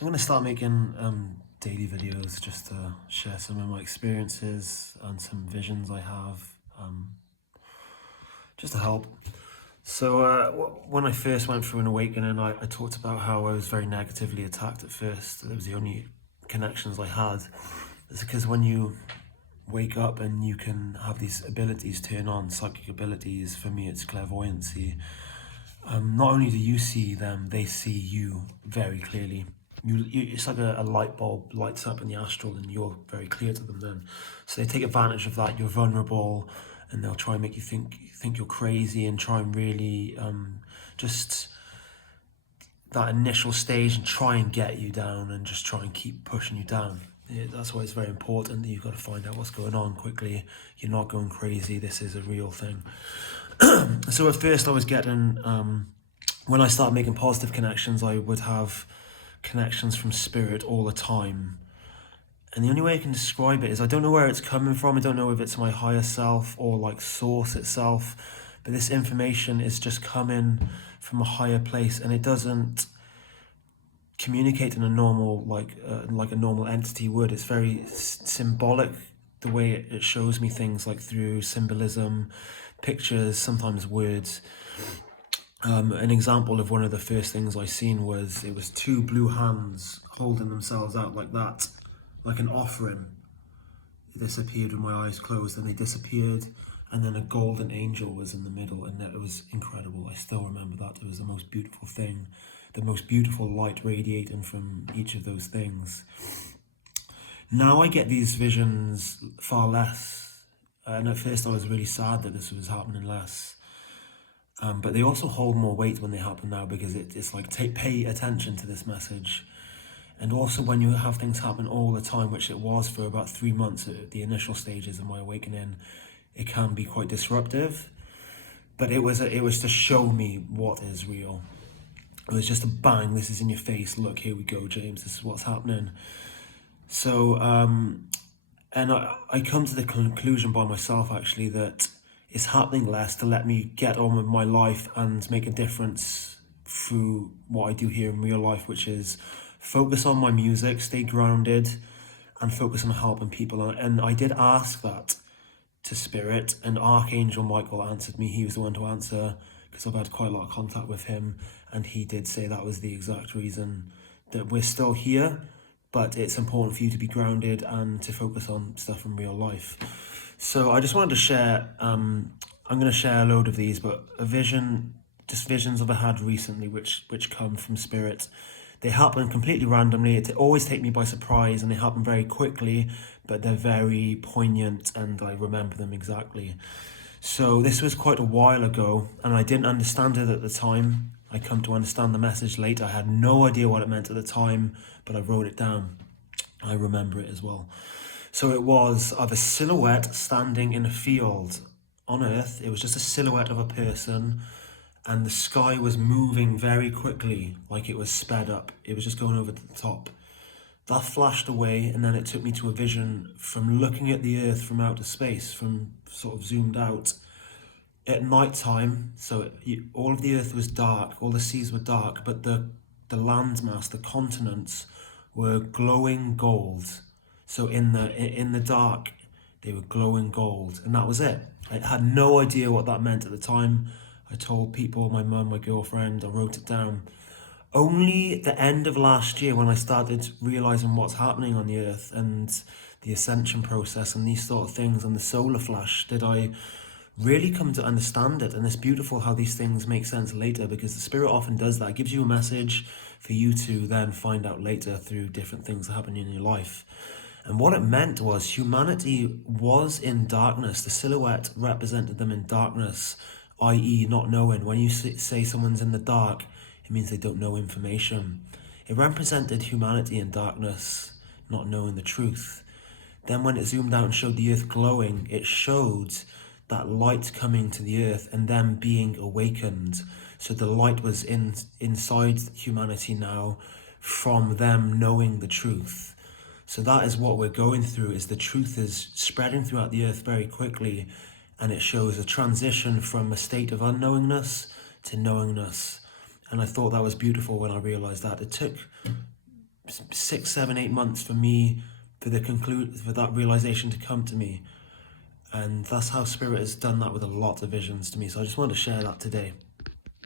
I'm going to start making daily videos just to share some of my experiences and some visions I have, um, just to help. So when I first went through an awakening, I talked about how I was very negatively attacked at first. It was the only connections I had. It's because when you wake up and you can have these abilities turn on, psychic abilities, for me it's clairvoyancy. Not only do you see them, they see you very clearly. It's like a light bulb lights up in the astral and you're very clear to them then. So they take advantage of that. You're vulnerable and they'll try and make you think you're crazy and try and really just that initial stage and try and get you down and just try and keep pushing you down. That's why it's very important that you've got to find out what's going on quickly. You're not going crazy. This is a real thing. So at first I was getting, when I started making positive connections, I would have connections from spirit all the time. And the only way I can describe it is I don't know where it's coming from. I don't know if it's my higher self or like source itself, but this information is just coming from a higher place and it doesn't communicate in a normal, like a normal entity would. It's very symbolic, the way it shows me things, like through symbolism, pictures, sometimes words. An example of one of the first things I seen was it was two blue hands holding themselves out like that, like an offering. This appeared with my eyes closed and they disappeared, and then a golden angel was in the middle, and it was incredible. I still remember that. It was the most beautiful thing, the most beautiful light radiating from each of those things. Now I get these visions far less, and at first I was really sad that this was happening less. But they also hold more weight when they happen now, because it's like, pay attention to this message. And also when you have things happen all the time, which it was for about 3 months at the initial stages of my awakening, it can be quite disruptive. But it was to show me what is real. It was just a bang, this is in your face, look, here we go, James, this is what's happening. So, and I come to the conclusion by myself, actually, that it's happening less to let me get on with my life and make a difference through what I do here in real life, which is focus on my music, stay grounded, and focus on helping people. And I did ask that to Spirit, and Archangel Michael answered me. He was the one to answer, because I've had quite a lot of contact with him, and he did say that was the exact reason, that we're still here, but it's important for you to be grounded and to focus on stuff in real life. So I just wanted to share, I'm going to share a load of these, but just visions I've had recently which come from Spirit. They happen completely randomly. It always take me by surprise, and they happen very quickly, but they're very poignant and I remember them exactly. So this was quite a while ago and I didn't understand it at the time. I come to understand the message later. I had no idea what it meant at the time, but I wrote it down. I remember it as well. So it was of a silhouette standing in a field on Earth. It was just a silhouette of a person, and the sky was moving very quickly, like it was sped up. It was just going over to the top. That flashed away, and then it took me to a vision from looking at the Earth from outer space, from sort of zoomed out at night time. So all of the Earth was dark, all the seas were dark, but the landmass, the continents, were glowing gold. So in the dark, they were glowing gold, and that was it. I had no idea what that meant at the time. I told people, my mum, my girlfriend, I wrote it down. Only at the end of last year, when I started realizing what's happening on the Earth and the ascension process and these sort of things and the solar flash, did I really come to understand it. And it's beautiful how these things make sense later, because the Spirit often does that. It gives you a message for you to then find out later through different things that happen in your life. And what it meant was humanity was in darkness. The silhouette represented them in darkness, i.e. not knowing. When you say someone's in the dark, it means they don't know information. It represented humanity in darkness, not knowing the truth. Then when it zoomed out and showed the Earth glowing, it showed that light coming to the Earth and them being awakened. So the light was inside humanity now from them knowing the truth. So that is what we're going through, is the truth is spreading throughout the Earth very quickly, and it shows a transition from a state of unknowingness to knowingness. And I thought that was beautiful when I realized that. It took 6, 7, 8 months for me, for that realization to come to me. And that's how Spirit has done that with a lot of visions to me. So I just wanted to share that today.